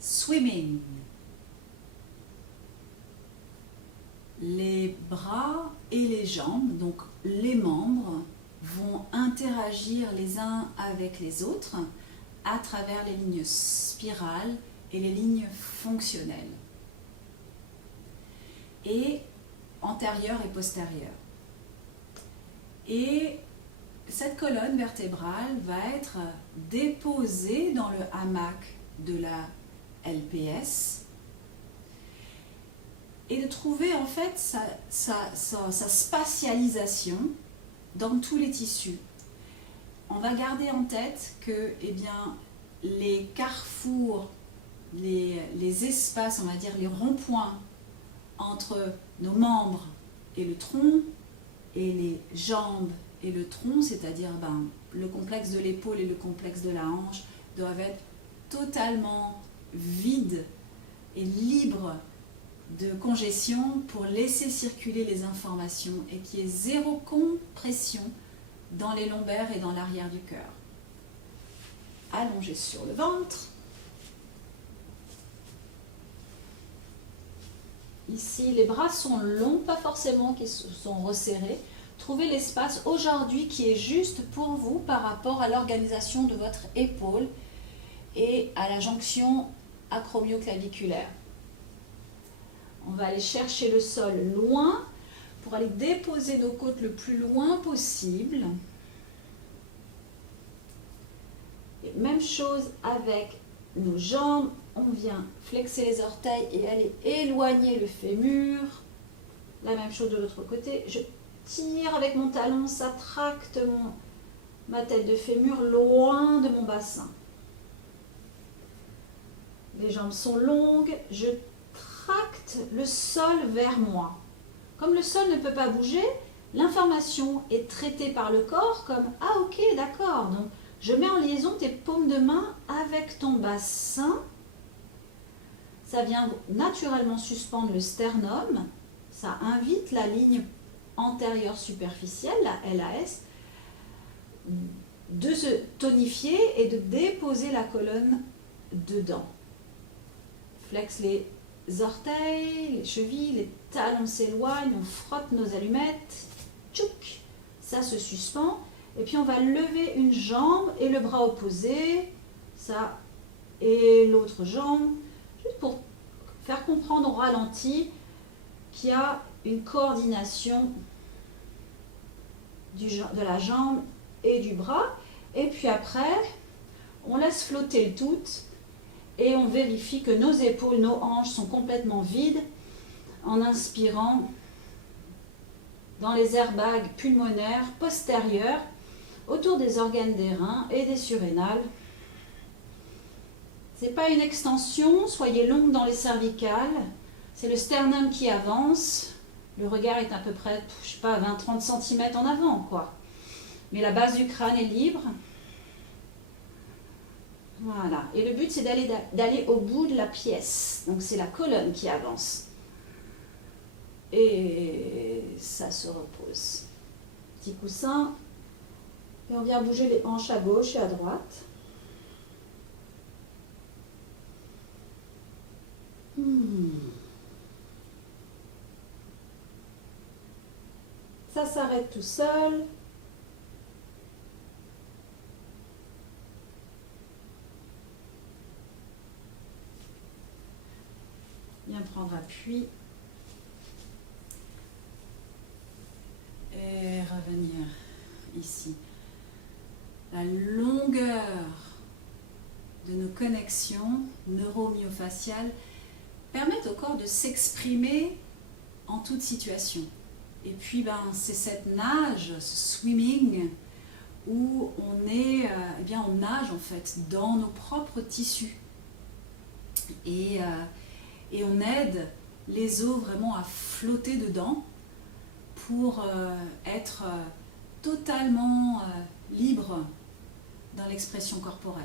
Swimming. Les bras et les jambes, donc les membres, vont interagir les uns avec les autres à travers les lignes spirales et les lignes fonctionnelles, et antérieures et postérieures. Et cette colonne vertébrale va être déposée dans le hamac de la LPS et de trouver en fait sa spatialisation dans tous les tissus. On va garder en tête que les carrefours, les espaces, on va dire les ronds-points entre nos membres et le tronc, et les jambes et le tronc, c'est-à-dire le complexe de l'épaule et le complexe de la hanche, doivent être totalement vides et libres de congestion pour laisser circuler les informations et qu'il y ait zéro compression dans les lombaires et dans l'arrière du cœur. Allongé sur le ventre. Ici, les bras sont longs, pas forcément qu'ils sont resserrés. Trouvez l'espace aujourd'hui qui est juste pour vous par rapport à l'organisation de votre épaule et à la jonction acromio-claviculaire. On va aller chercher le sol loin pour aller déposer nos côtes le plus loin possible. Et même chose avec nos jambes. On vient flexer les orteils et aller éloigner le fémur. La même chose de l'autre côté. Je tire avec mon talon, ça tracte ma tête de fémur loin de mon bassin. Les jambes sont longues. Je tracte le sol vers moi. Comme le sol ne peut pas bouger, l'information est traitée par le corps comme « Ah ok, d'accord, donc je mets en liaison tes paumes de main avec ton bassin. » Ça vient naturellement suspendre le sternum. Ça invite la ligne antérieure superficielle, la LAS, de se tonifier et de déposer la colonne dedans. Flex les orteils, les chevilles, les talons s'éloignent, on frotte nos allumettes, tchouk, ça se suspend, et puis on va lever une jambe et le bras opposé, ça, et l'autre jambe, juste pour faire comprendre au ralenti qu'il y a une coordination de la jambe et du bras, et puis après, on laisse flotter le tout, et on vérifie que nos épaules, nos hanches sont complètement vides en inspirant dans les airbags pulmonaires postérieurs autour des organes des reins et des surrénales. Ce n'est pas une extension, soyez longue dans les cervicales, c'est le sternum qui avance, le regard est à peu près, je sais pas, 20-30 cm en avant, quoi. Mais la base du crâne est libre. Voilà, et le but c'est d'aller au bout de la pièce, donc c'est la colonne qui avance. Et ça se repose. Petit coussin, et on vient bouger les hanches à gauche et à droite. Ça s'arrête tout seul. Bien prendre appui et revenir ici. La longueur de nos connexions neuro-myofasciales permettent au corps de s'exprimer en toute situation. Et puis c'est cette nage, ce swimming, où on nage en fait dans nos propres tissus. Et on aide les os vraiment à flotter dedans pour être totalement libre dans l'expression corporelle.